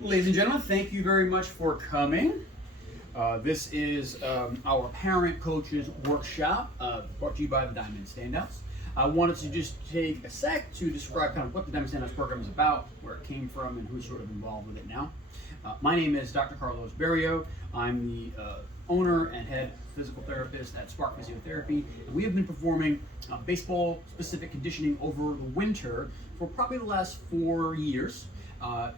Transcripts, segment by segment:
Ladies and gentlemen, thank you very much for coming. This is our parent coaches workshop brought to you by the Diamond Standouts. I wanted to just take a sec to describe kind of what the Diamond Standouts program is about, where it came from, and who's sort of involved with it now. My name is Dr. J Berio. I'm the owner and head physical therapist at Spark Physiotherapy, and we have been performing baseball-specific conditioning over the winter for probably the last 4 years.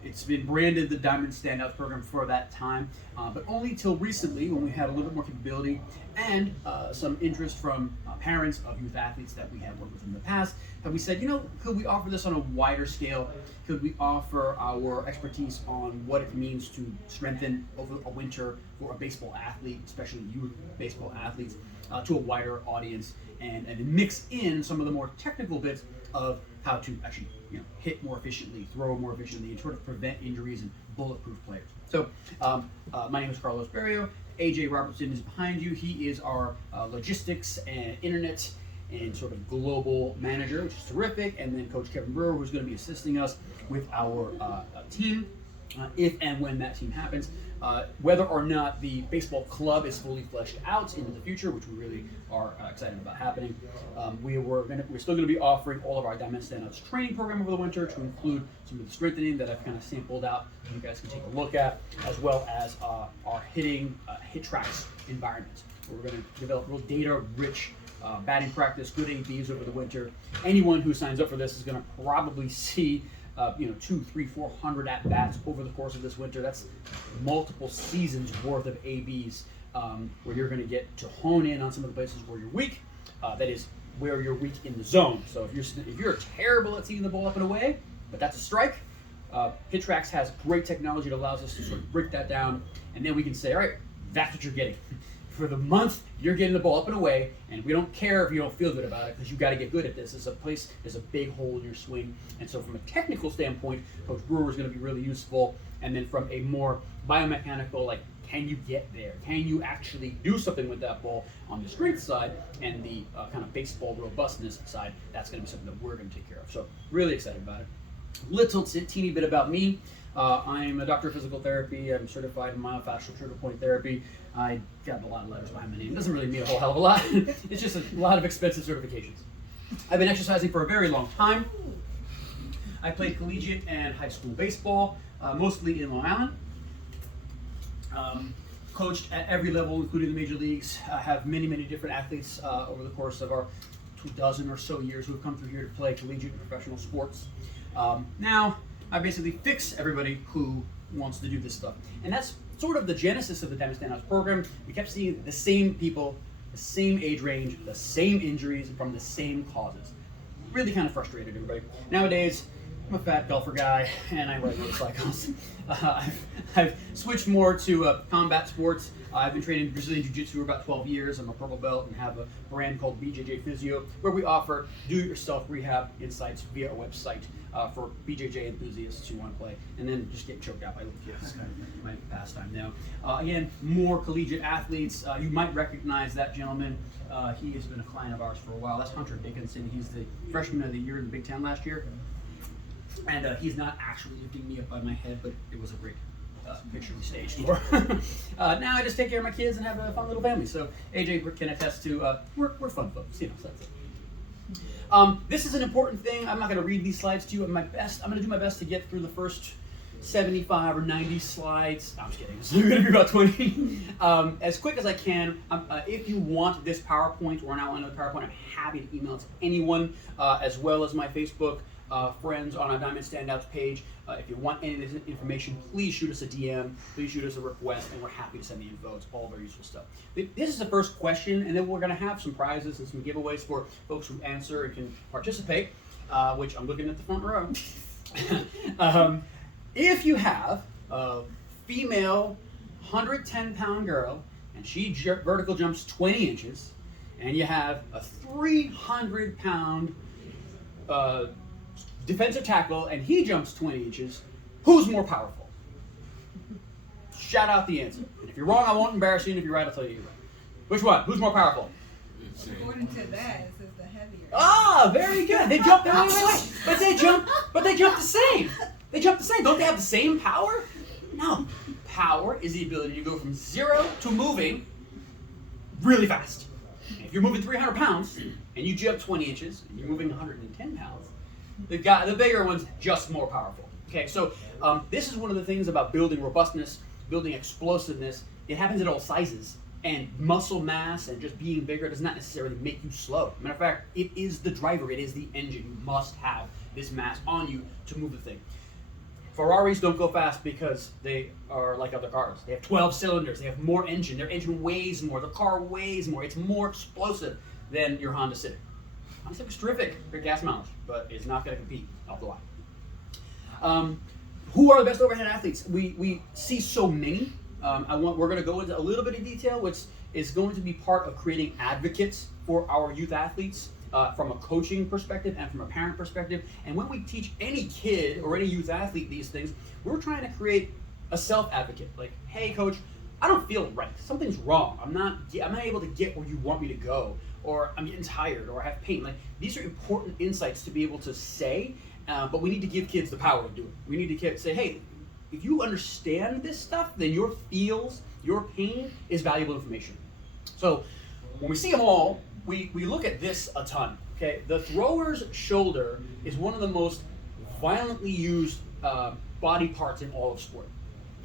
It's been branded the Diamond Standouts program for that time, but only till recently when we had a little bit more capability and some interest from parents of youth athletes that we have worked with in the past, have we said, could we offer this on a wider scale? Could we offer our expertise on what it means to strengthen over a winter for a baseball athlete, especially youth baseball athletes, to a wider audience, and mix in some of the more technical bits of how to actually hit more efficiently, throw more efficiently, and sort of prevent injuries and bulletproof players. So my name is J Berio. AJ Robertson is behind you. He is our logistics and internet and sort of global manager, which is terrific. And then Coach Kevin Brewer, who's going to be assisting us with our team if and when that team happens. Whether or not the baseball club is fully fleshed out into the future, which we really are excited about happening, we're still going to be offering all of our Diamond Standouts training program over the winter to include some of the strengthening that I've kind of sampled out that you guys can take a look at, as well as our hit tracks environment. We're going to develop real data-rich batting practice, good ABs over the winter. Anyone who signs up for this is going to probably see 200, 300, 400 at-bats over the course of this winter. That's multiple seasons worth of ABs where you're going to get to hone in on some of the places where you're weak. That is where you're weak in the zone. So if you're terrible at seeing the ball up and away, but that's a strike, HitTrax has great technology that allows us to sort of break that down, and then we can say, all right, that's what you're getting. For the month, you're getting the ball up and away, and we don't care if you don't feel good about it, because you've got to get good at this. There's a big hole in your swing. And so from a technical standpoint, Coach Brewer is going to be really useful. And then from a more biomechanical, like, can you get there? Can you actually do something with that ball on the strength side and the kind of baseball robustness side? That's going to be something that we're going to take care of. So really excited about it. Little teeny bit about me. I'm a doctor of physical therapy. I'm certified in myofascial trigger point therapy. I got a lot of letters behind my name. It doesn't really mean a whole hell of a lot. It's just a lot of expensive certifications. I've been exercising for a very long time. I played collegiate and high school baseball, mostly in Long Island. Coached at every level, including the major leagues. I have many, many different athletes over the course of our 24 or so years who have come through here to play collegiate and professional sports. Now, I basically fix everybody who wants to do this stuff. And that's sort of the genesis of the Diamond Standouts program. We kept seeing the same people, the same age range, the same injuries from the same causes. Really kind of frustrated everybody. Nowadays, I'm a fat golfer guy, and I ride motorcycles. I've switched more to combat sports. I've been training Brazilian Jiu-Jitsu for about 12 years. I'm a purple belt and have a brand called BJJ Physio, where we offer do-it-yourself rehab insights via our website for BJJ enthusiasts who want to play, and then just get choked out by little kids. That's kind of my pastime now. Again, more collegiate athletes. You might recognize that gentleman. He has been a client of ours for a while. That's Hunter Dickinson. He's the freshman of the year in the Big Ten last year. And he's not actually lifting me up by my head, but it was a great picture we staged for. Now I just take care of my kids and have a fun little family. So AJ can attest to we're fun folks, so that's it. This is an important thing. I'm not going to read these slides to you. I'm going to do my best to get through the first 75 or 90 slides. No, I'm just kidding. It's going to be about 20. As quick as I can. If you want this PowerPoint or an outline of the PowerPoint, I'm happy to email it to anyone, as well as my Facebook friends on our Diamond Standouts page. If you want any of this information, please shoot us a DM, please shoot us a request, and we're happy to send the info. It's all very useful stuff. This is the first question, and then we're going to have some prizes and some giveaways for folks who answer and can participate, which I'm looking at the front row. If you have a female 110-pound girl, and she vertical jumps 20 inches, and you have a 300-pound defensive tackle, and he jumps 20 inches, who's more powerful? Shout out the answer. And if you're wrong, I won't embarrass you, and if you're right, I'll tell you you're right. Which one? Who's more powerful? According to that, it says the heavier. Ah, very good. They jump but they jump the same. They jump the same. Don't they have the same power? No. Power is the ability to go from 0 to moving really fast. If you're moving 300 pounds and you jump 20 inches and you're moving 110 pounds, the bigger one's just more powerful. Okay, so this is one of the things about building robustness, building explosiveness. It happens at all sizes. And muscle mass and just being bigger does not necessarily make you slow. Matter of fact, it is the driver, it is the engine. You must have this mass on you to move the thing. Ferraris don't go fast because they are like other cars. They have 12 cylinders, they have more engine, their engine weighs more, the car weighs more, it's more explosive than your Honda Civic. Honda Civic's terrific for gas mileage, but it's not going to compete off the line. Who are the best overhead athletes? We see so many. We're going to go into a little bit of detail, which is going to be part of creating advocates for our youth athletes from a coaching perspective and from a parent perspective. And when we teach any kid or any youth athlete these things, we're trying to create a self-advocate. Like, hey, coach, I don't feel right. Something's wrong. I'm not able to get where you want me to go, or I'm getting tired, or I have pain. Like, these are important insights to be able to say, but we need to give kids the power to do it. We need to say, hey, if you understand this stuff, then your feels, your pain is valuable information. So when we see them all, we look at this a ton. Okay, the thrower's shoulder is one of the most violently used body parts in all of sport.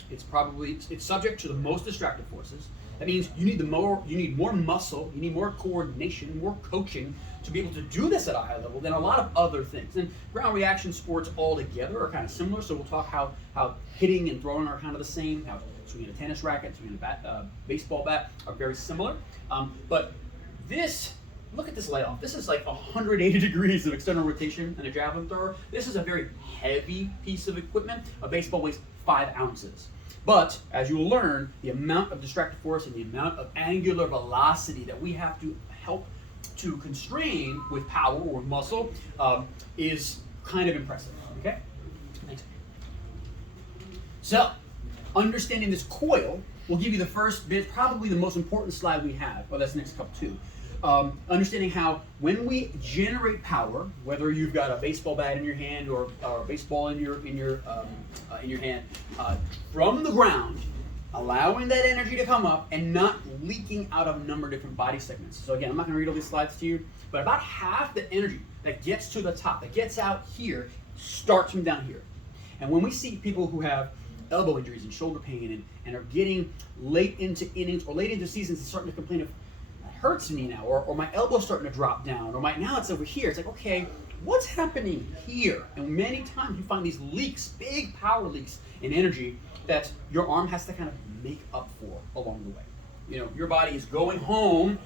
It's subject to the most destructive forces. That means you need more muscle, you need more coordination, more coaching to be able to do this at a high level than a lot of other things. And ground reaction sports altogether are kind of similar, so we'll talk how hitting and throwing are kind of the same, how swinging a tennis racket, swinging a baseball bat are very similar. But this, look at this layoff. This is like 180 degrees of external rotation in a javelin thrower. This is a very heavy piece of equipment. A baseball weighs 5 ounces. But as you will learn, the amount of distractive force and the amount of angular velocity that we have to help to constrain with power or muscle is kind of impressive. Okay? Thanks. So, understanding this coil will give you the first bit, probably the most important slide we have. Well, that's the next couple too. Understanding how when we generate power, whether you've got a baseball bat in your hand or a baseball in your hand, from the ground, allowing that energy to come up and not leaking out of a number of different body segments. So again, I'm not going to read all these slides to you, but about half the energy that gets to the top, that gets out here, starts from down here. And when we see people who have elbow injuries and shoulder pain and are getting late into innings or late into seasons and starting to complain of, hurts me now, or my elbow's starting to drop down, or now it's over here. It's like, okay, what's happening here? And many times you find these leaks, big power leaks in energy that your arm has to kind of make up for along the way. You know, your body is going home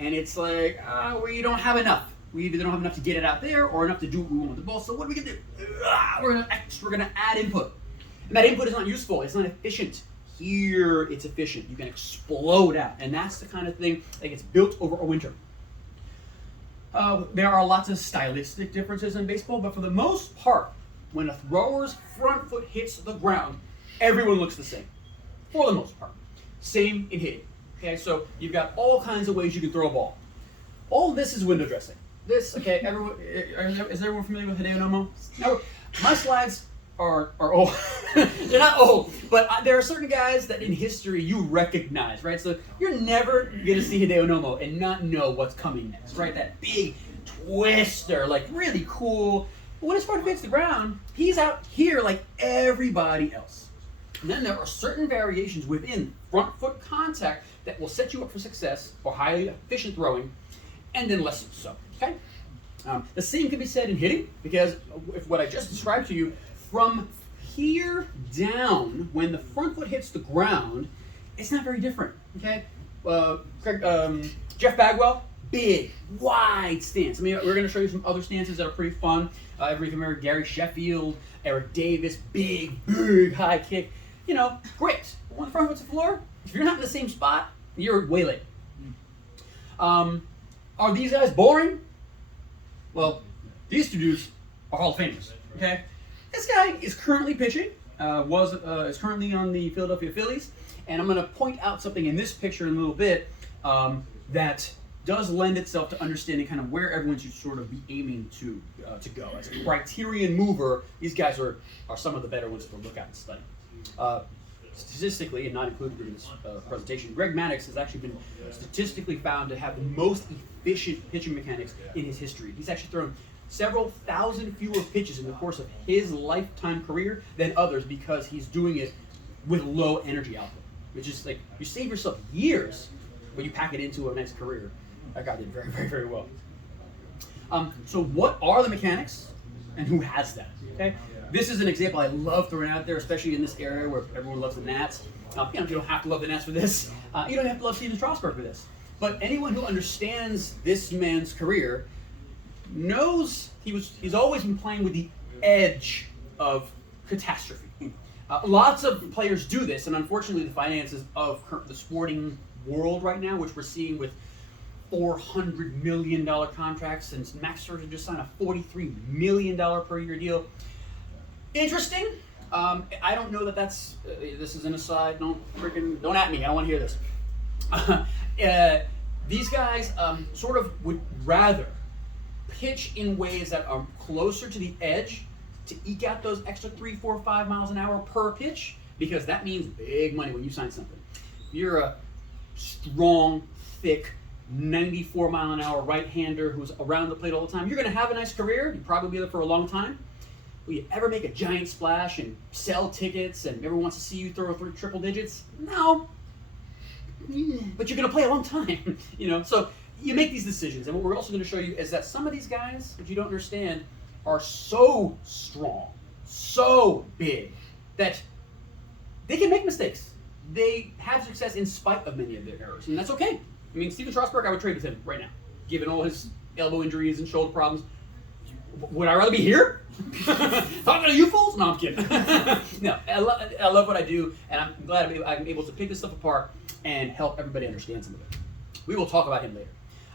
and it's like, we don't have enough. We either don't have enough to get it out there or enough to do what we want with the ball. So what are we gonna do? We're gonna add input. And that input is not useful, it's not efficient. Here it's efficient. You can explode out, and that's the kind of thing that gets built over a winter. There are lots of stylistic differences in baseball, but for the most part, when a thrower's front foot hits the ground, everyone looks the same, for the most part. Same in hitting. Okay, so you've got all kinds of ways you can throw a ball. All this is window dressing. This, okay, is everyone familiar with Hideo Nomo? Now, my slides are old. They're not old, but there are certain guys that in history you recognize, right? So you're never gonna see Hideo Nomo and not know what's coming next, right? That big twister, like really cool. But when his front foot hits the ground, he's out here like everybody else. And then there are certain variations within front foot contact that will set you up for success or highly efficient throwing, and then less so, okay? The same can be said in hitting, because if what I just described to you, from here down, when the front foot hits the ground, it's not very different, okay? Jeff Bagwell, big, wide stance. I mean, we're gonna show you some other stances that are pretty fun. Everybody remember Gary Sheffield, Eric Davis, big high kick. You know, great. But when the front foot's the floor, if you're not in the same spot, you're way late. Are these guys boring? Well, these two dudes are Hall of Famers, okay? This guy is currently pitching, is currently on the Philadelphia Phillies, and I'm going to point out something in this picture in a little bit that does lend itself to understanding kind of where everyone should sort of be aiming to go. As a Criterion mover, these guys are some of the better ones to look at and study. statistically, and not included in this presentation, Greg Maddox has actually been statistically found to have the most efficient pitching mechanics in his history. He's actually thrown several thousand fewer pitches in the course of his lifetime career than others because he's doing it with low energy output. Which is like, you save yourself years when you pack it into a nice career. That guy did very, very, very well. So what are the mechanics and who has them? Okay, this is an example I love throwing out there, especially in this area where everyone loves the Nats. You don't have to love the Nats for this. You don't have to love Steven Strasburg for this. But anyone who understands this man's career knows he's always been playing with the edge of catastrophe. Lots of players do this, and unfortunately the finances of the sporting world right now, which we're seeing with $400 million contracts, and Max Scherzer just signed a $43 million per year deal. Interesting. I don't know that that's, this is an aside, don't at me, I don't want to hear this. These guys sort of would rather pitch in ways that are closer to the edge to eke out those extra 3, 4, 5 miles an hour per pitch, because that means big money when you sign something. You're a strong, thick, 94 mile an hour right-hander who's around the plate all the time. You're going to have a nice career. You'll probably be there for a long time. Will you ever make a giant splash and sell tickets and everyone wants to see you throw through triple digits? No. But you're going to play a long time. So you make these decisions. And what we're also going to show you is that some of these guys, which you don't understand, are so strong, so big, that they can make mistakes. They have success in spite of many of their errors, and that's okay. I mean, Steven Strasburg, I would trade with him right now, given all his elbow injuries and shoulder problems. Would I rather be here? Talking to you fools? No, I'm kidding. No, I love what I do, and I'm glad I'm able to pick this stuff apart and help everybody understand some of it. We will talk about him later.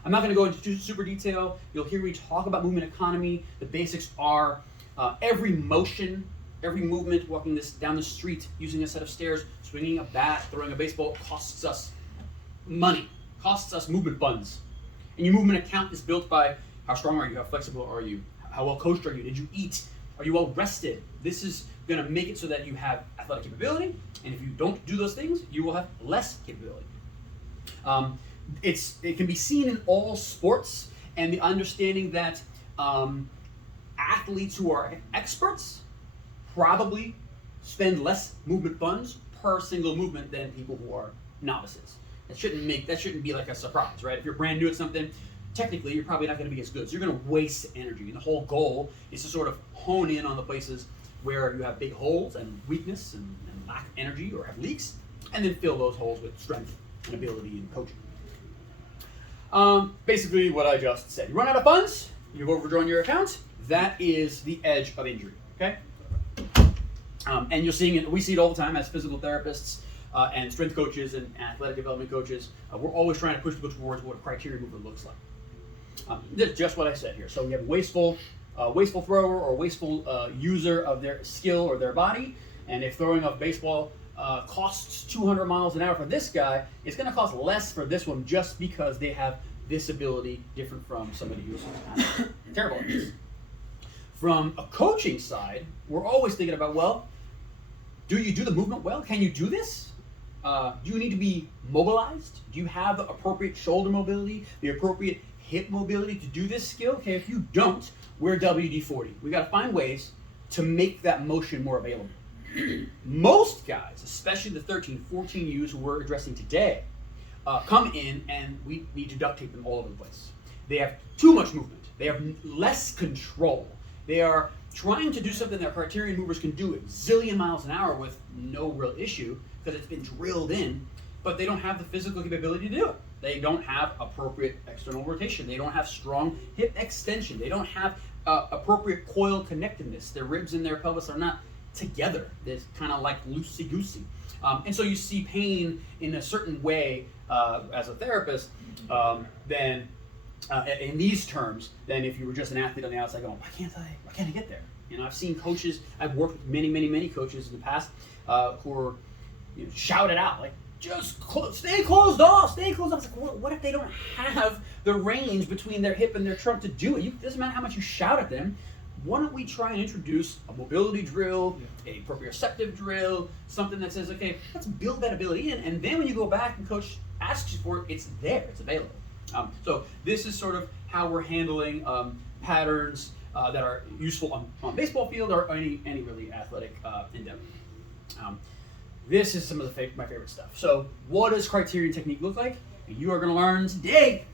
I'm not going to go into super detail. You'll hear me talk about movement economy. The basics are every motion, every movement, walking down the street, using a set of stairs, swinging a bat, throwing a baseball, costs us money, costs us movement funds. And your movement account is built by how strong are you, how flexible are you, how well coached are you, did you eat, are you well rested? This is going to make it so that you have athletic capability, and if you don't do those things, you will have less capability. It can be seen in all sports, and the understanding that athletes who are experts probably spend less movement funds per single movement than people who are novices. That shouldn't be like a surprise, right? If you're brand new at something, technically you're probably not going to be as good. So you're going to waste energy. And the whole goal is to sort of hone in on the places where you have big holes and weakness and lack of energy or have leaks, and then fill those holes with strength and ability and coaching. Basically what I just said. You run out of funds, you've overdrawn your account, that is the edge of injury, okay? And you're seeing it, we see it all the time as physical therapists and strength coaches and athletic development coaches. We're always trying to push people towards what a criteria movement looks like. That's just what I said here. So we have a wasteful thrower or wasteful user of their skill or their body, and if throwing a baseball costs 200 miles an hour for this guy, it's going to cost less for this one just because they have this ability different from somebody who's terrible at this. From a coaching side, we're always thinking about, well, do you do the movement well? Can you do this? Do you need to be mobilized? Do you have the appropriate shoulder mobility, the appropriate hip mobility to do this skill? Okay, if you don't, we're WD-40. We got to find ways to make that motion more available. Most guys, especially the 13, 14Us who we're addressing today, come in and we need to duct tape them all over the place. They have too much movement. They have less control. They are trying to do something that Criterion movers can do at zillion miles an hour with no real issue because it's been drilled in, but they don't have the physical capability to do it. They don't have appropriate external rotation. They don't have strong hip extension. They don't have appropriate coil connectedness. Their ribs and their pelvis are not together. They're kind of like loosey-goosey. And so you see pain in a certain way as a therapist, then in these terms, than if you were just an athlete on the outside going, why can't I get there? I've seen coaches, I've worked with many coaches in the past who are shouted out, like, just stay closed off. It's like, what if they don't have the range between their hip and their trunk to do it? It doesn't matter how much you shout at them. why don't we try and introduce a mobility drill, a proprioceptive drill, something that says, okay, let's build that ability in, and then when you go back and coach asks you for it, it's there, it's available. So this is sort of how we're handling patterns that are useful on baseball field or any really athletic endeavor. This is some of my favorite stuff. So what does Criterion technique look like? You are going to learn today.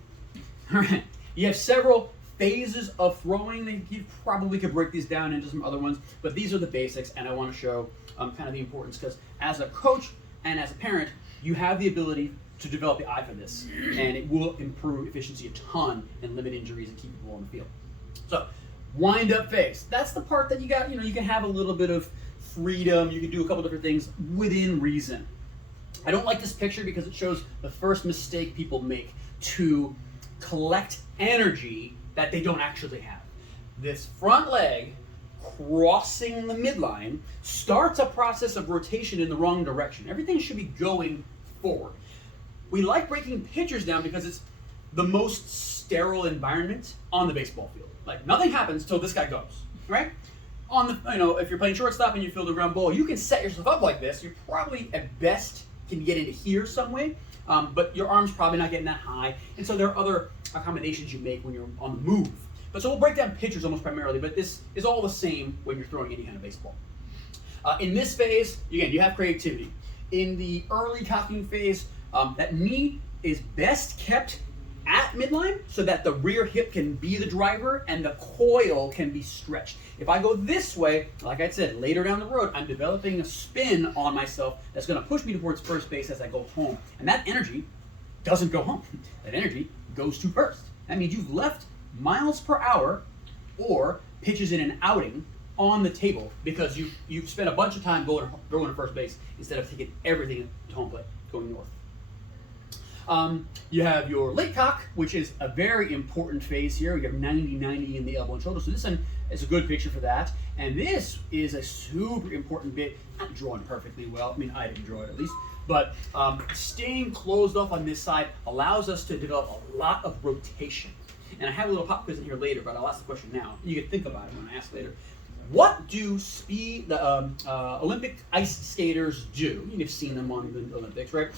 All right. You have several phases of throwing. You probably could break these down into some other ones, but these are the basics, and I want to show kind of the importance, because as a coach and as a parent, you have the ability to develop the eye for this, and it will improve efficiency a ton and limit injuries and keep people on the field. So, wind up phase. That's the part that you got, you can have a little bit of freedom. You can do a couple different things within reason. I don't like this picture because it shows the first mistake people make to collect energy that they don't actually have. This front leg crossing the midline starts a process of rotation in the wrong direction. Everything should be going forward. We like breaking pitchers down because it's the most sterile environment on the baseball field. Like, nothing happens till this guy goes, right? On the, if you're playing shortstop and you field a ground ball, you can set yourself up like this. You probably at best can get into here some way, but your arm's probably not getting that high, and so there are other accommodations you make when you're on the move. But so we'll break down pitchers almost primarily, but this is all the same when you're throwing any kind of baseball. In this phase, again, you have creativity. In the early cocking phase, that knee is best kept at midline so that the rear hip can be the driver and the coil can be stretched. If I go this way, like I said, later down the road, I'm developing a spin on myself that's going to push me towards first base as I go home. And that energy doesn't go home. That energy goes to first. That means you've left miles per hour or pitches in an outing on the table because you've spent a bunch of time going to first base instead of taking everything to home plate, going north. You have your late cock, which is a very important phase here. You have 90-90 in the elbow and shoulder. So this one is a good picture for that. And this is a super important bit, not drawn perfectly well. I mean, I didn't draw it at least. But staying closed off on this side allows us to develop a lot of rotation. And I have a little pop quiz in here later, but I'll ask the question now. You can think about it when I ask later. What do Olympic ice skaters do? You've seen them on the Olympics, right?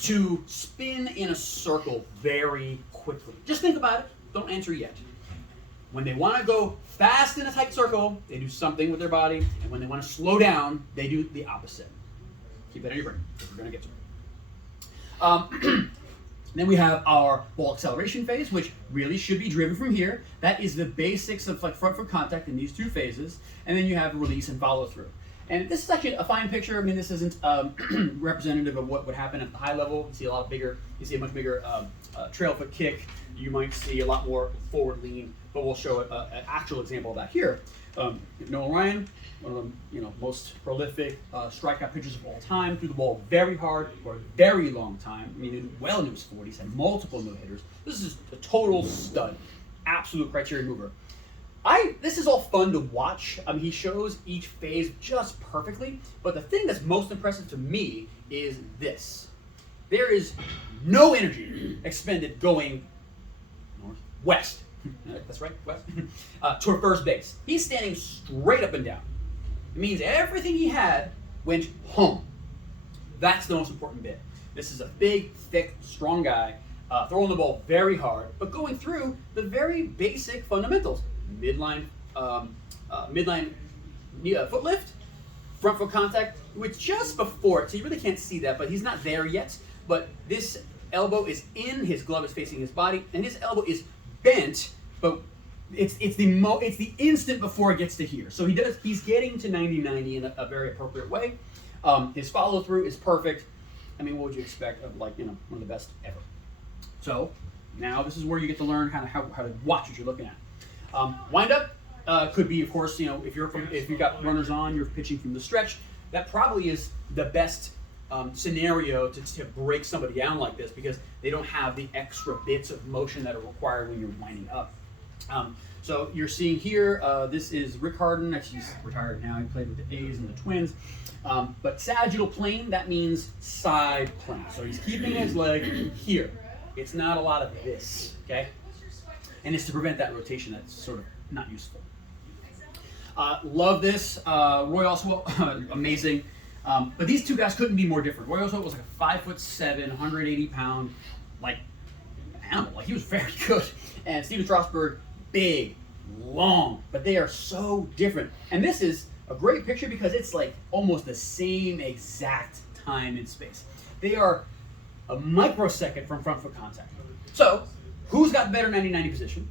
To spin in a circle very quickly. Just think about it. Don't answer yet. When they want to go fast in a tight circle, they do something with their body. And when they want to slow down, they do the opposite. Keep that in your brain, because we're going to get to it. Then we have our ball acceleration phase, which really should be driven from here. That is the basics of like front foot contact in these two phases. And then you have release and follow through. And this is actually a fine picture. I mean, this isn't representative of what would happen at the high level. You see a much bigger trail foot kick. You might see a lot more forward lean, but we'll show an actual example of that here. Noah Ryan, one of the most prolific strikeout pitchers of all time, threw the ball very hard for a very long time. I mean, well into his 40s, had multiple no-hitters. This is a total stud, absolute Criterion mover. This is all fun to watch. He shows each phase just perfectly, but the thing that's most impressive to me is this. There is no energy expended going west. That's right, west. Toward first base. He's standing straight up and down. It means everything he had went home. That's the most important bit. This is a big, thick, strong guy, throwing the ball very hard, but going through the very basic fundamentals. Midline foot lift, front foot contact, which just before it, so you really can't see that, but he's not there yet. But this elbow is in, his glove is facing his body, and his elbow is bent, but it's the instant before it gets to here. So he's getting to 90-90 in a very appropriate way. His follow through is perfect. I mean, what would you expect of one of the best ever? So now this is where you get to learn kind of how to watch what you're looking at. Wind up could be, of course, if you've got runners on, you're pitching from the stretch. That probably is the best scenario to break somebody down like this, because they don't have the extra bits of motion that are required when you're winding up. So you're seeing here, this is Rick Hardin. Actually, he's retired now. He played with the A's and the Twins. But sagittal plane, that means side plane. So he's keeping his leg here. It's not a lot of this, okay? And it's to prevent that rotation that's sort of not useful. Love this. Roy Oswalt, amazing. But these two guys couldn't be more different. Roy Oswalt was like a 5'7", 180-pound, like animal. Like he was very good. And Steven Strasberg, big, long, but they are so different. And this is a great picture because it's like almost the same exact time and space. They are a microsecond from front foot contact. So, who's got better 90-90 position?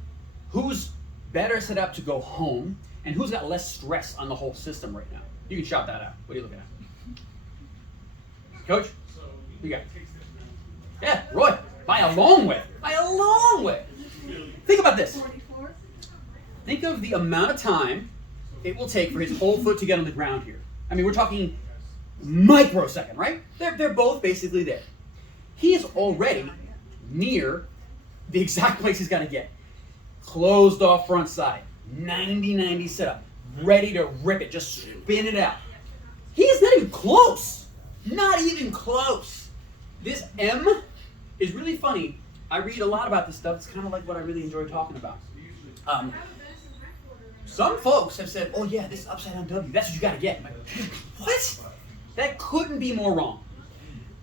Who's better set up to go home? And who's got less stress on the whole system right now? You can shout that out. What are you looking at? Coach? Who you got? Yeah, Roy. By a long way. By a long way. Think about this. Think of the amount of time it will take for his whole foot to get on the ground here. I mean, we're talking microsecond, right? They're both basically there. He is already near the exact place he's got to get. Closed off front side. 90-90 setup. Ready to rip it. Just spin it out. He's not even close. Not even close. This M is really funny. I read a lot about this stuff. It's kind of like what I really enjoy talking about. Some folks have said, oh yeah, this upside down W, that's what you got to get. I'm like, what? That couldn't be more wrong.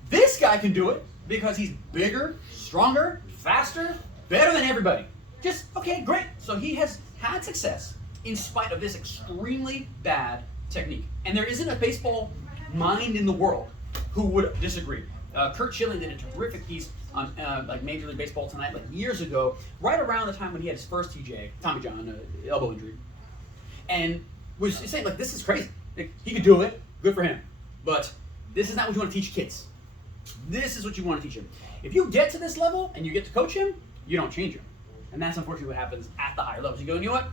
This guy can do it because he's bigger, stronger, faster, better than everybody. Just, okay, great. So he has had success in spite of this extremely bad technique. And there isn't a baseball mind in the world who would disagree. Kurt Schilling did a terrific piece on like Major League Baseball Tonight like years ago, right around the time when he had his first TJ, Tommy John, elbow injury. And was saying, like, this is crazy. Like, he could do it, good for him. But this is not what you want to teach kids. This is what you want to teach him. If you get to this level and you get to coach him, you don't change him. And that's unfortunately what happens at the higher levels. You go, you know what?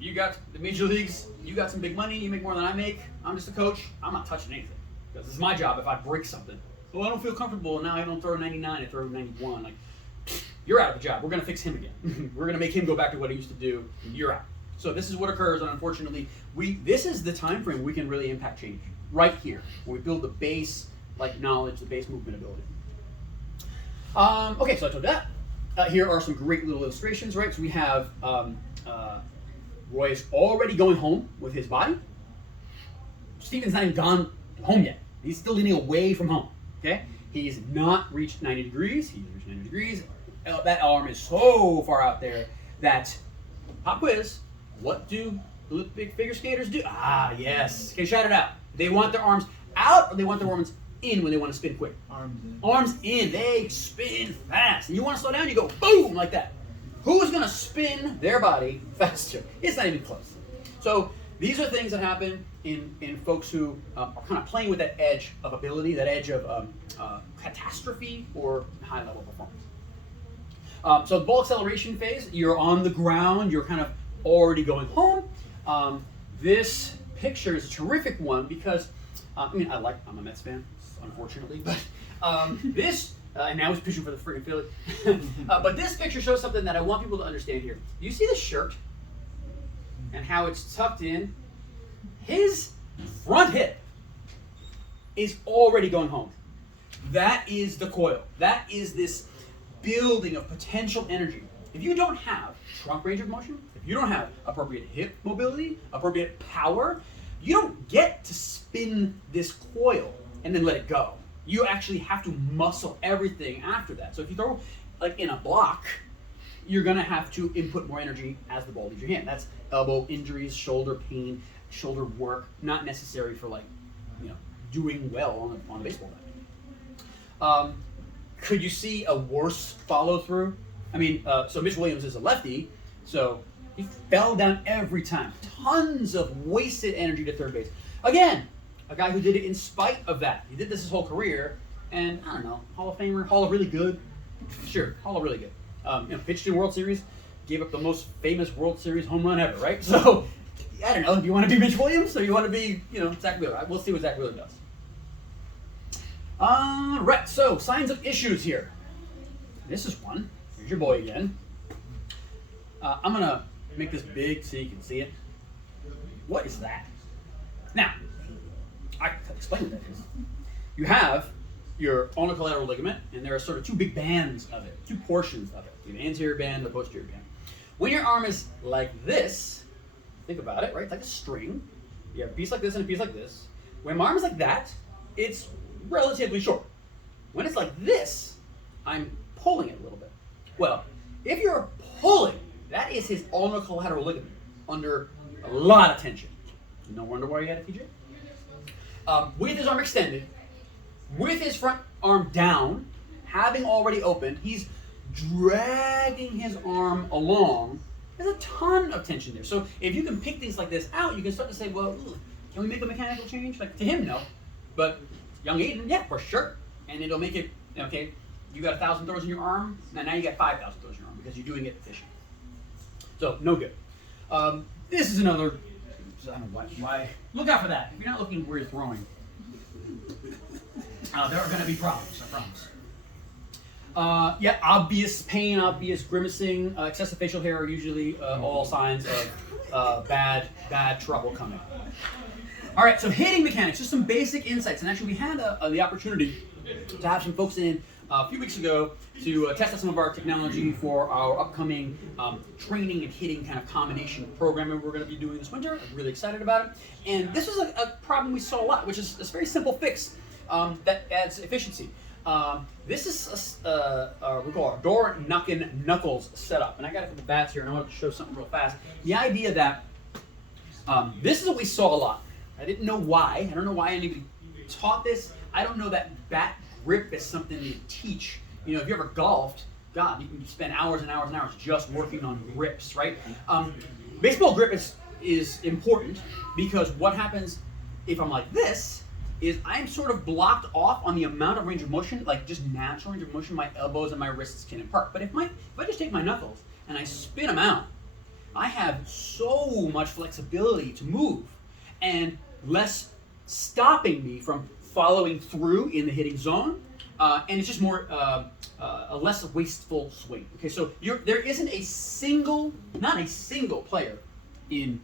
You got the major leagues, you got some big money, you make more than I make. I'm just a coach. I'm not touching anything. Because this is my job if I break something. Well, I don't feel comfortable, and now I don't throw 99, I throw 91. Like, you're out of the job. We're going to fix him again. We're going to make him go back to what he used to do, and you're out. So this is what occurs, and unfortunately, this is the time frame we can really impact change. Right here, where we build the base, like knowledge, the base movement ability. Okay, so I told you that. Here are some great little illustrations, right? So we have Roy is already going home with his body. Steven's not even gone home yet. He's still leaning away from home, okay? He's not reached 90 degrees. He's reached 90 degrees. That arm is so far out there that, pop quiz, what do the big figure skaters do? Ah, yes. Okay, shout it out. They want their arms out or they want their arms in when they want to spin quick? Arms in. Arms in. They spin fast. And you want to slow down, you go boom, like that. Who's going to spin their body faster? It's not even close. So these are things that happen in folks who are kind of playing with that edge of ability, that edge of catastrophe or high-level performance. So the ball acceleration phase, you're on the ground, you're kind of already going home. This picture is a terrific one because, I'm a Mets fan, unfortunately, but and now he's pitching for the freaking Philly. But this picture shows something that I want people to understand here. Do you see the shirt and how it's tucked in? His front hip is already going home. That is the coil. That is this building of potential energy. If you don't have trunk range of motion, if you don't have appropriate hip mobility, appropriate power, you don't get to spin this coil and then let it go. You actually have to muscle everything after that. So if you throw like in a block, you're gonna have to input more energy as the ball leaves your hand. That's elbow injuries, shoulder pain, shoulder work, not necessary for doing well on a baseball diamond. Could you see a worse follow through? I mean, so Mitch Williams is a lefty, so he fell down every time. Tons of wasted energy to third base. Again, a guy who did it in spite of that. He did this his whole career, and I don't know, Hall of Famer, Holler really good? Sure, Holler really good. Pitched in World Series, gave up the most famous World Series home run ever, right? So, I don't know, do you want to be Mitch Williams, or you want to be, Zach Wheeler? We'll see what Zach Wheeler does. Right, so signs of issues here. This is one. Here's your boy again. I'm going to make this big so you can see it. What is that? Now, I can explain what that is. You have your ulnar collateral ligament, and there are sort of two big bands of it, two portions of it. The anterior band, the posterior band. When your arm is like this, think about it, right? It's like a string. You have a piece like this and a piece like this. When my arm is like that, it's relatively short. When it's like this, I'm pulling it a little bit. Well, if you're pulling, that is his ulnar collateral ligament under a lot of tension. No wonder why he had a TJ. With his arm extended, with his front arm down, having already opened, he's dragging his arm along. There's a ton of tension there. So if you can pick things like this out, you can start to say, well, can we make a mechanical change? Like to him, no. But young Aiden, yeah, for sure. And it'll make it, okay, you got 1,000 throws in your arm, now you got 5,000 throws in your arm because you're doing it efficient. So, no good. This is another, I don't know why. Look out for that. If you're not looking where you're throwing, there are going to be problems, I promise. Yeah, obvious pain, obvious grimacing, excessive facial hair are usually all signs of bad trouble coming. All right, so hitting mechanics, just some basic insights. And actually, we had the opportunity to have some folks in a few weeks ago to test out some of our technology for our upcoming training and hitting kind of combination program that we're going to be doing this winter. I'm really excited about it. And this was a problem we saw a lot, which is a very simple fix that adds efficiency. This is we call our door knocking knuckles setup. And I got a couple bats here, and I want to show something real fast. The idea that this is what we saw a lot. I didn't know why. I don't know why anybody taught this. I don't know that bat grip is something you teach. You know, if you ever golfed, God, you can spend hours and hours and hours just working on grips, right? Baseball grip is important because what happens if I'm like this is I'm sort of blocked off on the amount of range of motion, like just natural range of motion my elbows and my wrists can impart. But if I just take my knuckles and I spin them out, I have so much flexibility to move and less stopping me from following through in the hitting zone, and it's just more a less wasteful swing. Okay, so there isn't not a single player in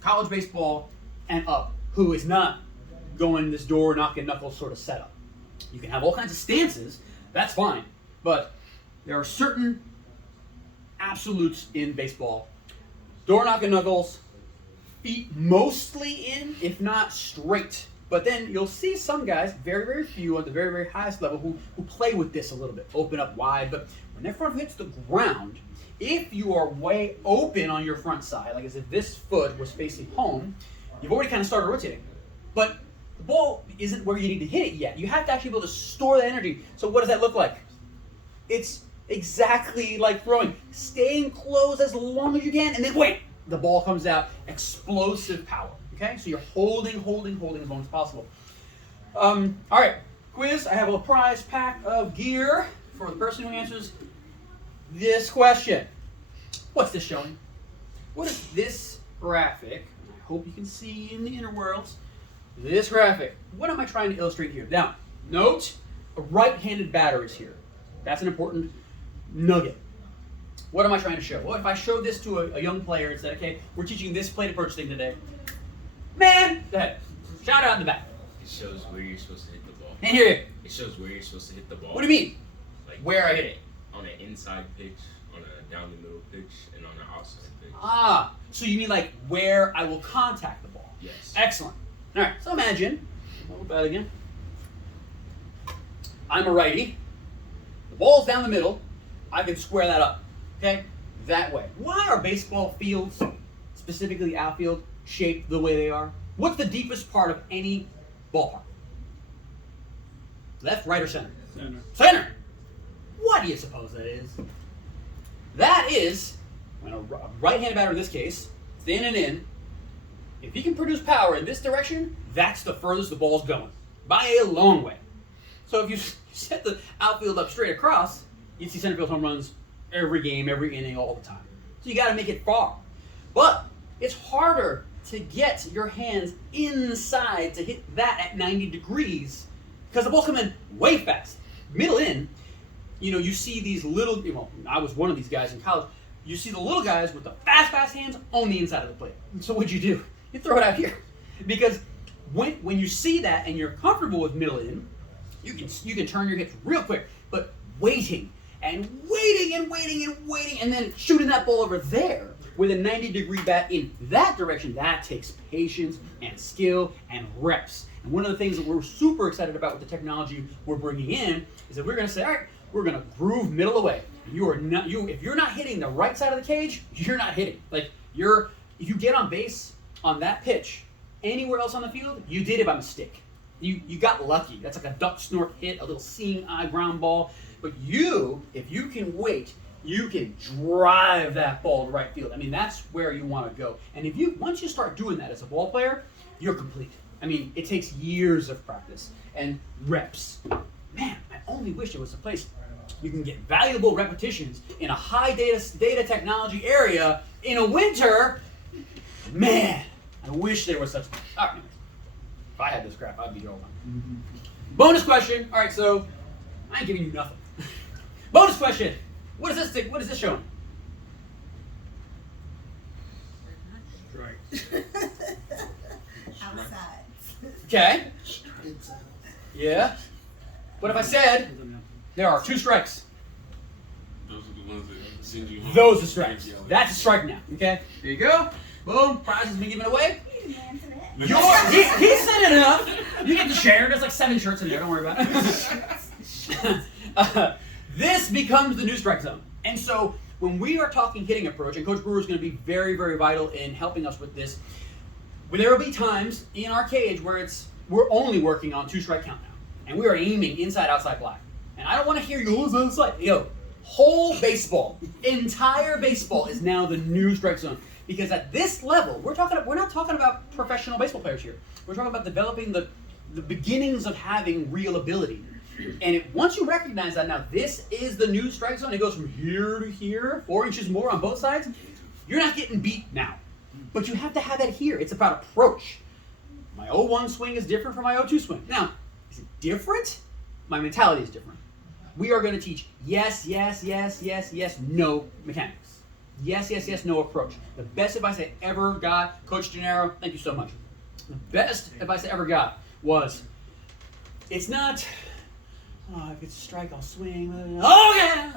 college baseball and up who is not going this door knocking knuckles sort of setup. You can have all kinds of stances, that's fine, but there are certain absolutes in baseball. Door knocking knuckles, feet mostly in, if not straight. But then you'll see some guys, very, very few at the very, very highest level, who play with this a little bit, open up wide. But when their front hits the ground, if you are way open on your front side, like as if this foot was facing home, you've already kind of started rotating. But the ball isn't where you need to hit it yet. You have to actually be able to store the energy. So what does that look like? It's exactly like throwing. Staying close as long as you can, and then wait. The ball comes out, explosive power. Okay, so you're holding as long as possible. All right, quiz. I have a prize pack of gear for the person who answers this question. What's this showing? What is this graphic? I hope you can see in the inner worlds. This graphic. What am I trying to illustrate here? Now, note a right-handed batter is here. That's an important nugget. What am I trying to show? Well, if I showed this to a young player and said, okay, we're teaching this plate approach thing today. Man, go ahead. Shout out in the back. It shows where you're supposed to hit the ball. Can't hear you. It shows where you're supposed to hit the ball. What do you mean? Like where I hit it? On an inside pitch, on a down the middle pitch, and on an outside pitch. Ah, so you mean like where I will contact the ball? Yes. Excellent. All right, so imagine, hold that again. I'm a righty. The ball's down the middle. I can square that up. Okay, that way. Why are baseball fields, specifically outfield, shaped the way they are? What's the deepest part of any ballpark? Left, right, or center? Center. Center! What do you suppose that is? That is, when a right-handed batter in this case, thin and in, if he can produce power in this direction, that's the furthest the ball's going, by a long way. So if you set the outfield up straight across, you'd see center field home runs every game, every inning, all the time. So you got to make it far. But it's harder to get your hands inside to hit that at 90 degrees because the ball's coming way fast. Middle in, you see these little, I was one of these guys in college. You see the little guys with the fast hands on the inside of the plate. So what'd you do? You throw it out here. Because when you see that and you're comfortable with middle in, you can turn your hips real quick. But waiting, and then shooting that ball over there with a 90-degree bat in that direction, that takes patience and skill and reps. And one of the things that we're super excited about with the technology we're bringing in is that we're going to say, all right, we're going to groove middle away. If you're not hitting the right side of the cage, you're not hitting. Like if you get on base on that pitch anywhere else on the field, you did it by mistake. You got lucky. That's like a duck snort hit, a little seeing eye ground ball. But if you can wait, you can drive that ball to right field. I mean, that's where you want to go. And once you start doing that as a ball player, you're complete. I mean, it takes years of practice and reps. Man, I only wish there was a place you can get valuable repetitions in a high data technology area in a winter. Man, I wish there was such. All right, if I had this crap, I'd be here all time. Bonus question. All right, so I ain't giving you nothing. Bonus question. What is this showing? Strike. Outside. Okay. Yeah. What if I said there are 2 strikes? Those are the ones that send you home. Those are strikes. That's a strike now. Okay. There you go. Boom. Prize has been given away. He's a man to that. He said it enough. You get to share. There's like 7 shirts in there. Don't worry about it. This becomes the new strike zone. And so when we are talking hitting approach, and Coach Brewer is going to be very, very vital in helping us with this, there will be times in our cage where we're only working on 2-strike count now. And we are aiming inside, outside, black. And I don't want to hear you, oh, outside. Yo, whole baseball, entire baseball is now the new strike zone. Because at this level, we're not talking about professional baseball players here. We're talking about developing the beginnings of having real ability. And once you recognize that now this is the new strike zone, it goes from here to here, 4 inches more on both sides, you're not getting beat now. But you have to have that here. It's about approach. My 0-1 swing is different from my 0-2 swing. Now, is it different? My mentality is different. We are going to teach yes, yes, yes, yes, yes, no mechanics. Yes, yes, yes, no approach. The best advice I ever got, Coach Gennaro, thank you so much. The best advice I ever got was, it's not, oh, if it's a strike, I'll swing. Oh yeah!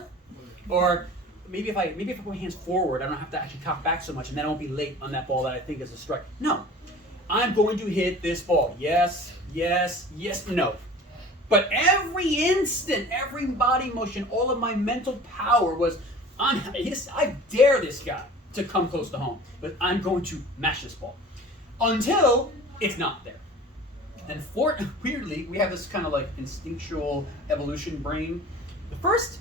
Or maybe if I put my hands forward, I don't have to actually cock back so much, and then I won't be late on that ball that I think is a strike. No, I'm going to hit this ball. Yes, yes, yes, no. But every instant, every body motion, all of my mental power was, I dare this guy to come close to home, but I'm going to mash this ball until it's not there. And weirdly, we have this kind of like instinctual evolution brain. The first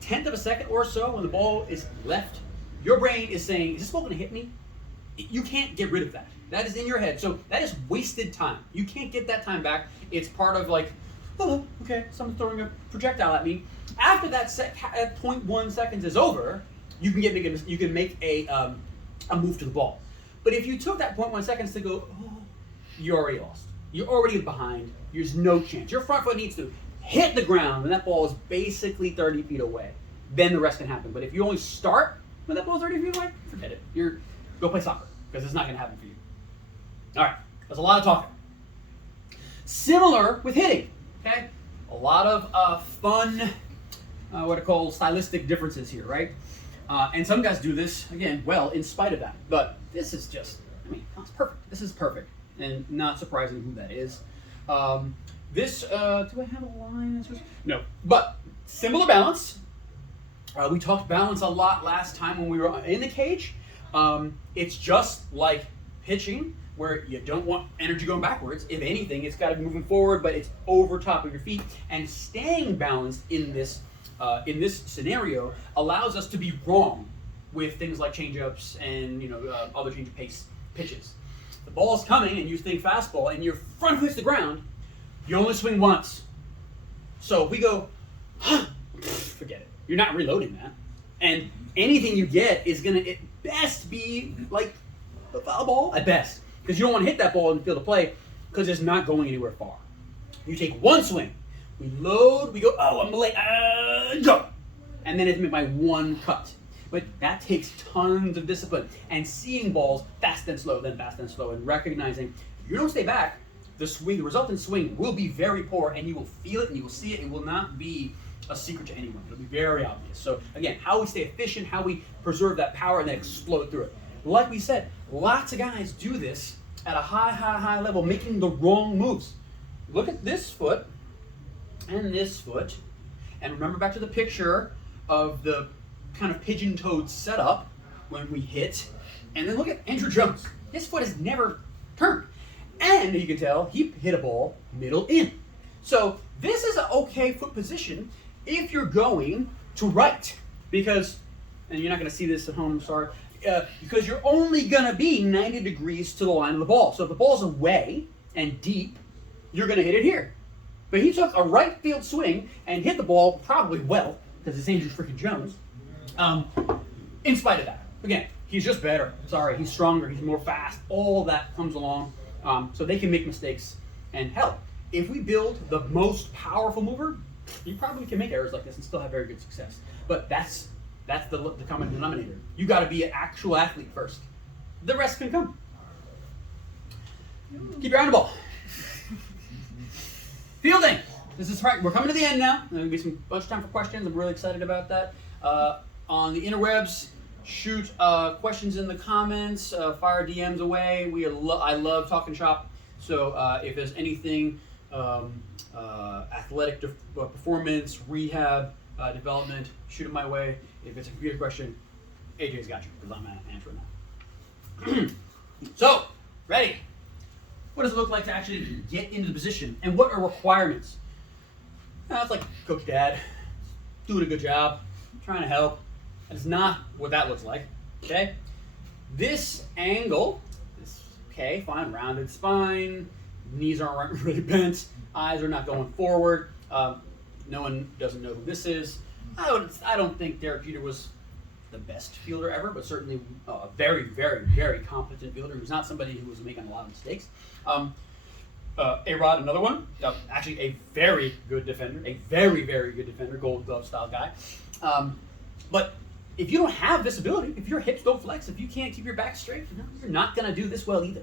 1/10 of a second or so when the ball is left, your brain is saying, is this ball going to hit me? You can't get rid of that. That is in your head. So that is wasted time. You can't get that time back. It's part of like, oh, okay, someone's throwing a projectile at me. After that 0.1 seconds is over, you can make a move to the ball. But if you took that 0.1 seconds to go, oh, you're already lost. You're already behind. There's no chance. Your front foot needs to hit the ground, and that ball is basically 30 feet away. Then the rest can happen. But if you only start when that ball's 30 feet away, forget it. Go play soccer, because it's not going to happen for you. All right, that's a lot of talking. Similar with hitting, okay? A lot of fun, what I call stylistic differences here, right? And some guys do this, again, well, in spite of that. But this is just, it's perfect. This is perfect. And not surprising who that is. Do I have a line? No, but similar balance. We talked balance a lot last time when we were in the cage. It's just like pitching, where you don't want energy going backwards. If anything, it's got to be moving forward, but it's over top of your feet. And staying balanced in this scenario allows us to be wrong with things like changeups and other change of pace pitches. The ball's coming and you think fastball and your front hits the ground, you only swing once. So if we go, forget it. You're not reloading that. And anything you get is going to at best be like a foul ball at best. Because you don't want to hit that ball in the field of play because it's not going anywhere far. You take one swing, we load, we go, oh, I'm late, jump. And then it's my one cut. But that takes tons of discipline. And seeing balls fast and slow, then fast and slow, and recognizing if you don't stay back, the resultant swing will be very poor, and you will feel it and you will see it. It will not be a secret to anyone. It'll be very obvious. So again, how we stay efficient, how we preserve that power and then explode through it. Like we said, lots of guys do this at a high level, making the wrong moves. Look at this foot and this foot. And remember back to the picture of the kind of pigeon-toed setup when we hit. And then look at Andrew Jones. His foot has never turned. And you can tell he hit a ball middle in. So this is an okay foot position if you're going to right. Because, and you're not going to see this at home, sorry, because you're only going to be 90 degrees to the line of the ball. So if the ball's away and deep, you're going to hit it here. But he took a right field swing and hit the ball probably well, because it's Andrew freaking Jones, in spite of that. Again, he's just better. Sorry, he's stronger, he's more fast. All that comes along. So they can make mistakes. And hell, if we build the most powerful mover, you probably can make errors like this and still have very good success. But that's the common denominator. You got to be an actual athlete first. The rest can come. Keep your eye on the ball. Fielding. This is right. We're coming to the end now. There'll be some bunch of time for questions. I'm really excited about that. On the interwebs, shoot questions in the comments. Fire DMs away. I love talking shop. So if there's anything athletic performance, rehab, development, shoot it my way. If it's a computer question, AJ's got you because I'm answering that. So, ready. What does it look like to actually get into the position? And what are requirements? It's like Coach Dad, doing a good job, trying to help. That's not what that looks like, okay? This angle is, okay, fine, rounded spine, knees aren't really bent, eyes are not going forward. No one doesn't know who this is. I don't think Derek Jeter was the best fielder ever, but certainly a very, very, very competent fielder. He was not somebody who was making a lot of mistakes. A-Rod, another one. Actually, a very good defender. A very, very good defender, Gold Glove style guy. But if you don't have this ability, if your hips don't flex, if you can't keep your back straight, you're not going to do this well either.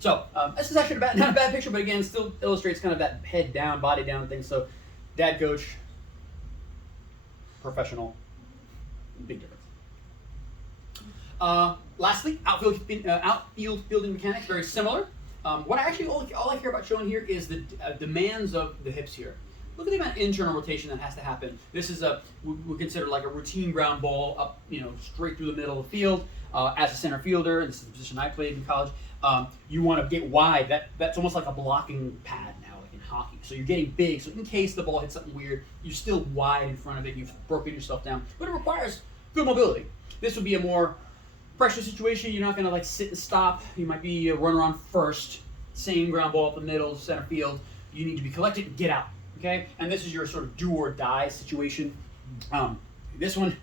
So this is actually not a bad picture, but again, still illustrates kind of that head down, body down thing. So dad coach, professional, big difference. Lastly, outfield fielding mechanics, very similar. What I actually all I care about showing here is the demands of the hips here. Look at the amount of internal rotation that has to happen. This is we consider like a routine ground ball up, straight through the middle of the field. As a center fielder, this is the position I played in college. You want to get wide. That's almost like a blocking pad now, like in hockey. So you're getting big. So in case the ball hits something weird, you're still wide in front of it. You've broken yourself down, but it requires good mobility. This would be a more pressure situation. You're not going to like sit and stop. You might be a runner on first. Same ground ball up the middle, center field. You need to be collected and get out. Okay, and this is your sort of do or die situation. This one,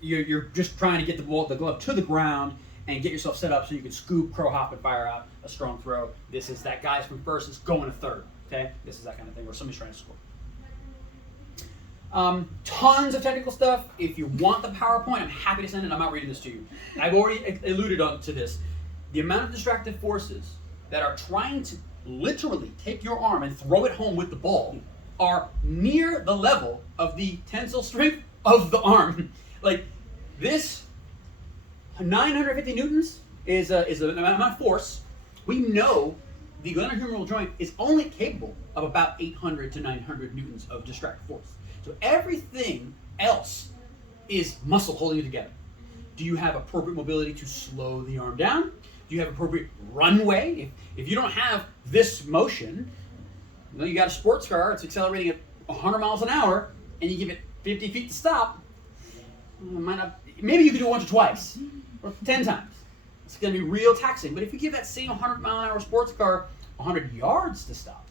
you're just trying to get the glove to the ground and get yourself set up so you can scoop, crow hop, and fire out a strong throw. This is that guy's from first is going to third. Okay, this is that kind of thing where somebody's trying to score. Tons of technical stuff. If you want the PowerPoint, I'm happy to send it. I'm not reading this to you. I've already alluded to this. The amount of distractive forces that are trying to literally take your arm and throw it home with the ball are near the level of the tensile strength of the arm. Like this 950 newtons is an amount of force. We know the glenohumeral joint is only capable of about 800 to 900 newtons of distractive force. So everything else is muscle holding it together. Do you have appropriate mobility to slow the arm down? Do you have appropriate runway? If you don't have this motion, you got a sports car, it's accelerating at 100 miles an hour, and you give it 50 feet to stop, maybe you could do it once or twice, or 10 times. It's going to be real taxing. But if you give that same 100 mile an hour sports car 100 yards to stop,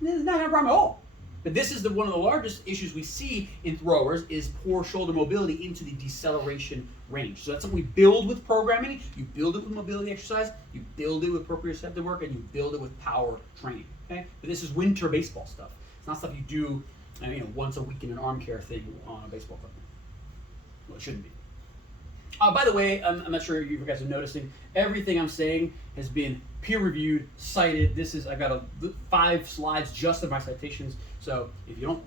there's not a problem at all. But this is one of the largest issues we see in throwers is poor shoulder mobility into the deceleration range. So that's something we build with programming. You build it with mobility exercise. You build it with proprioceptive work, and you build it with power training. Okay? But this is winter baseball stuff. It's not stuff you do, once a week in an arm care thing on a baseball club. Well, it shouldn't be. By the way, I'm not sure if you guys are noticing, everything I'm saying has been peer-reviewed, cited. I've got 5 slides just of my citations. So if you don't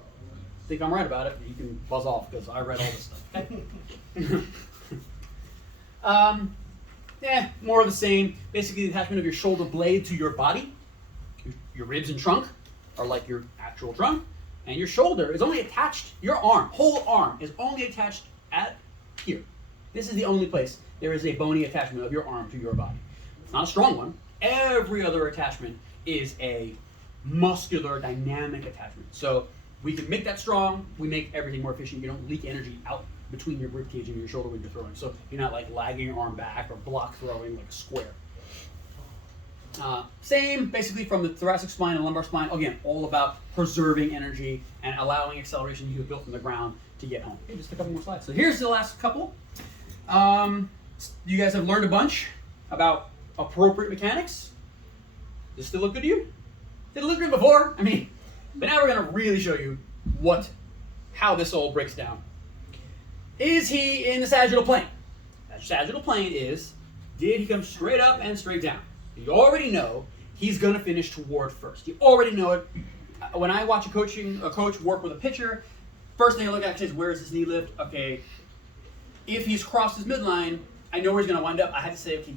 think I'm right about it, you can buzz off because I read all this stuff. Okay? Yeah, more of the same. Basically, the attachment of your shoulder blade to your body. Your ribs and trunk are like your actual trunk, and your shoulder is only attached, your arm, whole arm, is only attached at here. This is the only place there is a bony attachment of your arm to your body. It's not a strong one. Every other attachment is a muscular, dynamic attachment. So we can make that strong, we make everything more efficient. You don't leak energy out between your rib cage and your shoulder when you're throwing. So you're not like lagging your arm back or block throwing like a square. Same basically from the thoracic spine and lumbar spine. Again, all about preserving energy and allowing acceleration you have built from the ground to get home. Okay, just a couple more slides. So here's the last couple. You guys have learned a bunch about appropriate mechanics. Does it still look good to you? Did it look good before? I mean, but now we're going to really show you how this all breaks down. Is he in the sagittal plane? That sagittal plane is, did he come straight up and straight down? You already know he's going to finish toward first. You already know it. When I watch a coach work with a pitcher, first thing I look at is where is his knee lift? Okay, if he's crossed his midline, I know where he's going to wind up. I have to say, okay,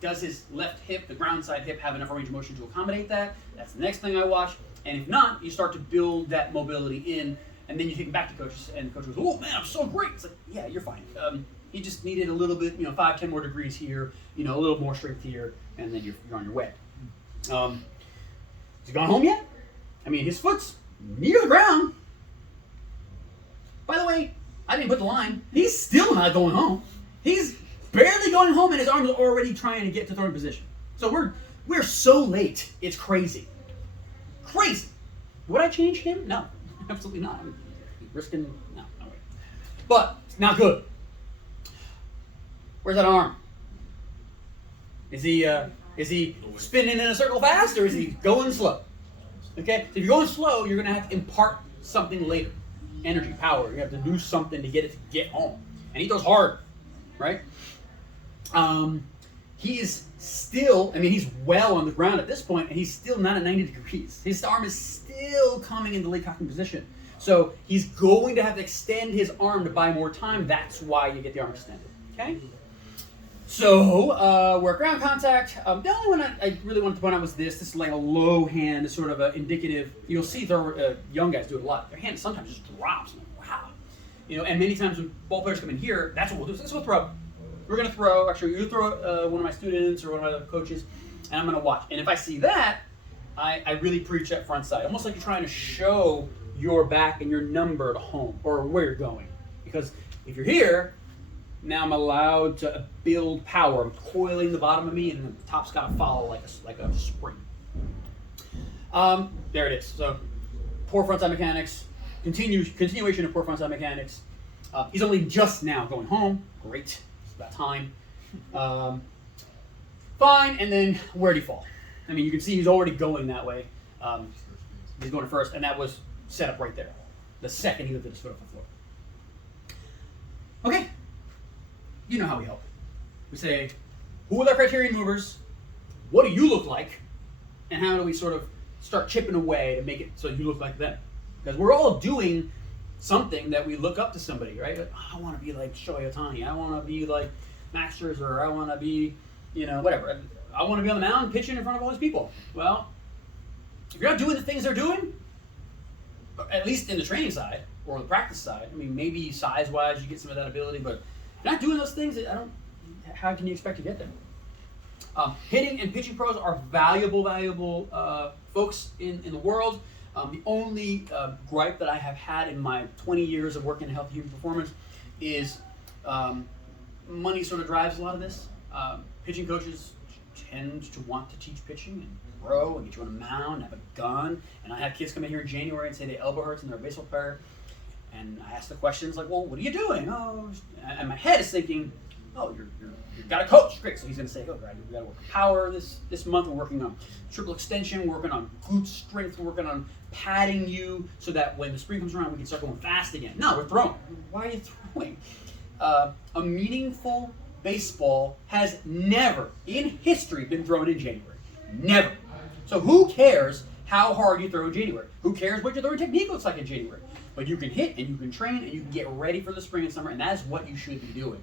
does his left hip, the ground side hip, have enough range of motion to accommodate that? That's the next thing I watch. And if not, you start to build that mobility in, and then you take it back to coaches, and the coach goes, "Oh man, I'm so great." It's like, yeah, you're fine. You just needed a little bit, 5, 10 more degrees here, a little more strength here, and then you're on your way. Has he gone home yet? I mean, his foot's near the ground. By the way, I didn't put the line. He's still not going home. He's barely going home, and his arms are already trying to get to throwing position. So we're so late. It's crazy. Crazy. Would I change him? No, absolutely not. I'm risking no way. But it's not good. Where's that arm? Is he spinning in a circle fast, or is he going slow? Okay, so if you're going slow, you're going to have to impart something later. Energy, power. You have to do something to get it to get home. And he goes hard, right? He is still, he's well on the ground at this point, and he's still not at 90 degrees. His arm is still coming into late cocking position. So he's going to have to extend his arm to buy more time. That's why you get the arm extended, okay? So, we're at ground contact. The only one I really wanted to point out was this. This is like a low hand, sort of an indicative. You'll see young guys do it a lot. Their hand sometimes just drops. Like, wow. And many times when ball players come in here, that's what we'll do. So we'll throw. We're going to throw. Actually, you throw one of my students or one of my other coaches, and I'm going to watch. And if I see that, I really preach that front side. Almost like you're trying to show your back and your number to home or where you're going. Because if you're here, now I'm allowed to build power. I'm coiling the bottom of me, and the top's got to follow like a spring. There it is. So, poor frontside mechanics. Continuation of poor frontside mechanics. He's only just now going home. Great. It's about time. Fine. And then where'd he fall? You can see he's already going that way. He's going to first, and that was set up right there. The second he lifted his foot off the floor. Okay. You know how we help. We say, who are the Criterion movers? What do you look like? And how do we sort of start chipping away to make it so you look like them? Because we're all doing something that we look up to somebody, right? Like, I want to be like Shohei Ohtani. I want to be like Max Scherzer. I want to be, whatever. I want to be on the mound pitching in front of all these people. Well, if you're not doing the things they're doing, at least in the training side or the practice side, maybe size-wise you get some of that ability, but if you're not doing those things, how can you expect to get there? Hitting and pitching pros are valuable folks in the world. The only gripe that I have had in my 20 years of working in healthy human performance is money sort of drives a lot of this. Pitching coaches tend to want to teach pitching and throw and get you on a mound and have a gun. And I have kids come in here in January and say their elbow hurts and they're a baseball player. And I ask the questions like, well, what are you doing? Oh, and my head is thinking, oh, you've got a coach. Great. So he's going to say, oh, right, we've got to work on power this month. We're working on triple extension. We're working on glute strength. We're working on padding you so that when the spring comes around, we can start going fast again. No, we're throwing. Why are you throwing? A meaningful baseball has never in history been thrown in January. Never. So who cares how hard you throw in January? Who cares what your throwing technique looks like in January? but you can hit and you can train and you can get ready for the spring and summer, and that is what you should be doing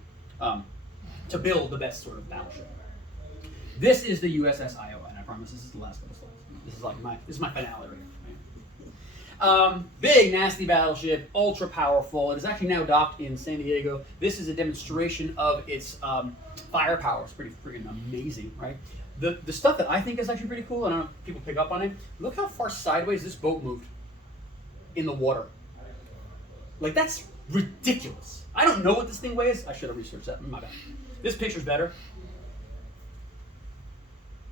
to build the best sort of battleship. This is the USS Iowa, and I promise this is the last one. This is like this is my finale right here. Big, nasty battleship, ultra powerful. It is actually now docked in San Diego. This is a demonstration of its firepower. It's pretty freaking amazing, right? The stuff that I think is actually pretty cool, and I don't know if people pick up on it, look how far sideways this boat moved in the water. Like, that's ridiculous. I don't know what this thing weighs. I should have researched that. My bad. This picture's better.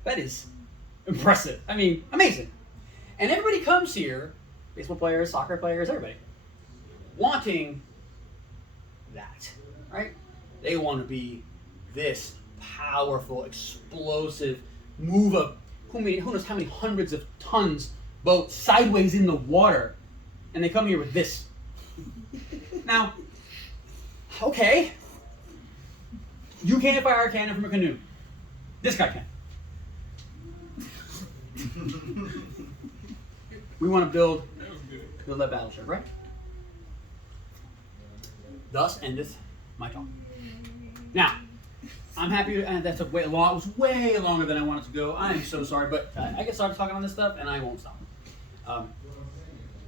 That is impressive. I mean, amazing. And everybody comes here, baseball players, soccer players, everybody, wanting that, right? They want to be this powerful, explosive, move a who knows how many hundreds of tons boat sideways in the water, and they come here with this. Now, okay, you can't fire a cannon from a canoe. This guy can. We want to build that battleship, right? Thus endeth my talk. Now, I'm happy to, and that took way long. It was way longer than I wanted to go. I am so sorry, but I get started talking on this stuff, and I won't stop.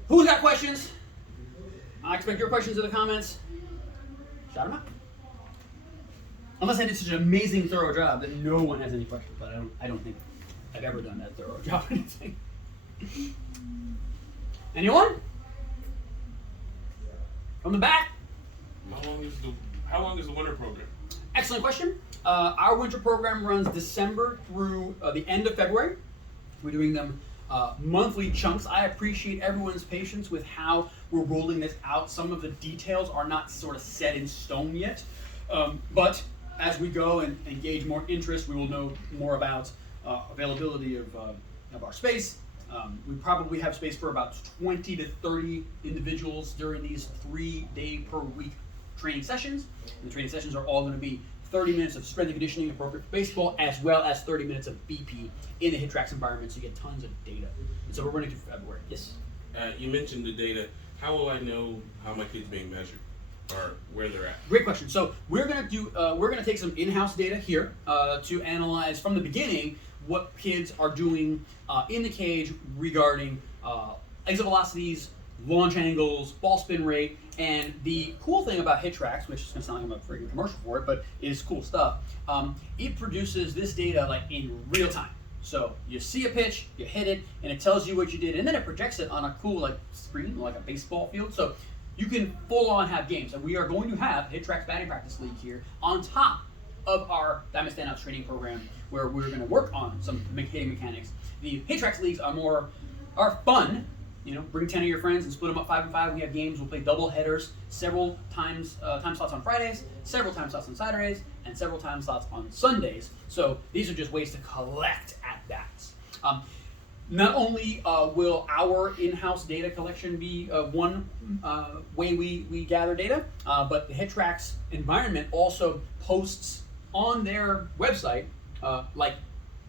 Who's got questions? I expect your questions in the comments. Shout them out. Unless I did such an amazing, thorough job that no one has any questions, but I don't think I've ever done that thorough job or anything. Anyone? From the back? How long is the winter program? Excellent question. Our winter program runs December through the end of February. We're doing them monthly chunks. I appreciate everyone's patience with how we're rolling this out. Some of the details are not sort of set in stone yet, but as we go and gauge more interest, we will know more about availability of our space. We probably have space for about 20 to 30 individuals during these 3-day per week training sessions. And the training sessions are all going to be 30 minutes of strength and conditioning appropriate for baseball, as well as 30 minutes of BP in the HitTrax environment, so you get tons of data. And so we're running through February. Yes? You mentioned the data. How will I know how my kid's being measured or where they're at? Great question. So we're gonna take some in-house data here to analyze from the beginning what kids are doing in the cage regarding exit velocities, launch angles, ball spin rate, and the cool thing about HitTrax, which is going to sound like I'm a freaking commercial for it, but it is cool stuff. It produces this data like in real time. So you see a pitch, you hit it, and it tells you what you did, and then it projects it on a cool like screen, like a baseball field. So you can full on have games, and we are going to have HitTrax Batting Practice League here on top of our Diamond Standouts training program, where we're going to work on some hitting mechanics. The HitTrax leagues are fun. You know, bring 10 of your friends and split them up 5 and 5. We have games. We'll play double headers, several time slots on Fridays, several time slots on Saturdays, and several time slots on Sundays. So these are just ways to collect at bats. Not only will our in-house data collection be one way we gather data, but the HitTrax environment also posts on their website like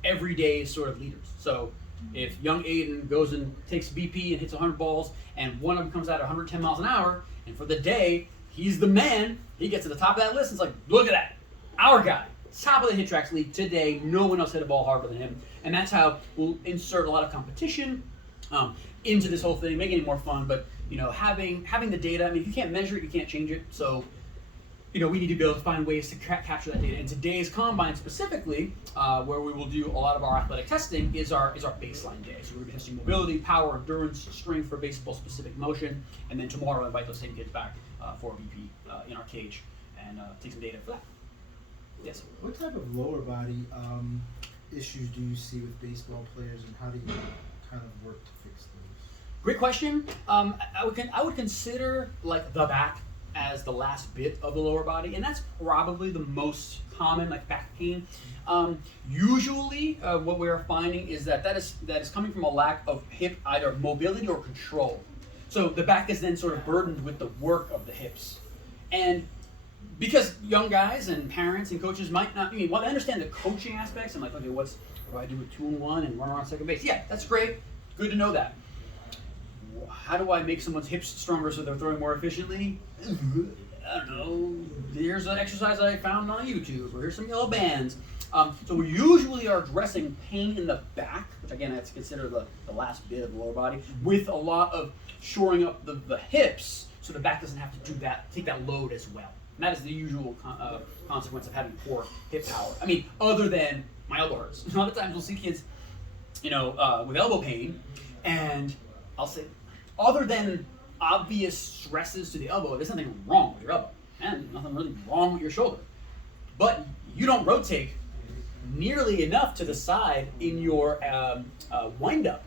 everyday sort of leaders. So if young Aiden goes and takes BP and hits 100 balls, and one of them comes out at 110 miles an hour, and for the day, he's the man, he gets to the top of that list, and it's like, look at that, our guy, top of the HitTrax league today, no one else hit a ball harder than him. And that's how we'll insert a lot of competition into this whole thing, making it more fun, but you know, having the data, I mean, if you can't measure it, you can't change it, so you know, we need to be able to find ways to capture that data. And today's combine specifically, where we will do a lot of our athletic testing, is our baseline day. So we're testing mobility, power, endurance, strength for baseball specific motion, and then tomorrow I'll invite those same kids back for BP in our cage and take some data for that. Yes. What type of lower body issues do you see with baseball players, and how do you kind of work to fix those? Great question. I would consider like the back as the last bit of the lower body, and that's probably the most common, like back pain. Usually, what we are finding is that is coming from a lack of hip either mobility or control. So the back is then sort of burdened with the work of the hips, and because young guys and parents and coaches might not, well, they understand the coaching aspects and like, okay, what do I do with 2 and 1 and run around second base? Yeah, that's great. Good to know that. how do I make someone's hips stronger so they're throwing more efficiently? I don't know. Here's an exercise I found on YouTube, or here's some yellow bands. So we usually are addressing pain in the back, which again, that's considered the last bit of the lower body, with a lot of shoring up the hips so the back doesn't have to do that, take that load as well. And that is the usual consequence of having poor hip power. I mean, other than my elbow hurts. A lot of times we'll see kids, with elbow pain, and I'll say, other than obvious stresses to the elbow, there's nothing wrong with your elbow, and nothing really wrong with your shoulder. But you don't rotate nearly enough to the side in your wind-up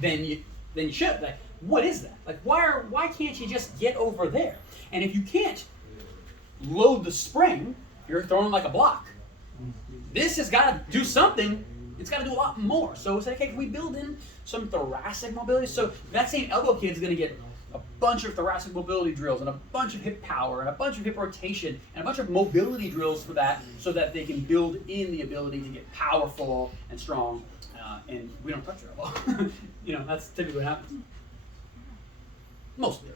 than you should. Like, what is that? Like, why can't you just get over there? And if you can't load the spring, you're throwing like a block. This has got to do something. It's got to do a lot more. So it's like, hey, can we build in some thoracic mobility? So that same elbow kid is going to get a bunch of thoracic mobility drills and a bunch of hip power and a bunch of hip rotation and a bunch of mobility drills for that, so that they can build in the ability to get powerful and strong. And we don't touch your elbow. That's typically what happens. Mostly.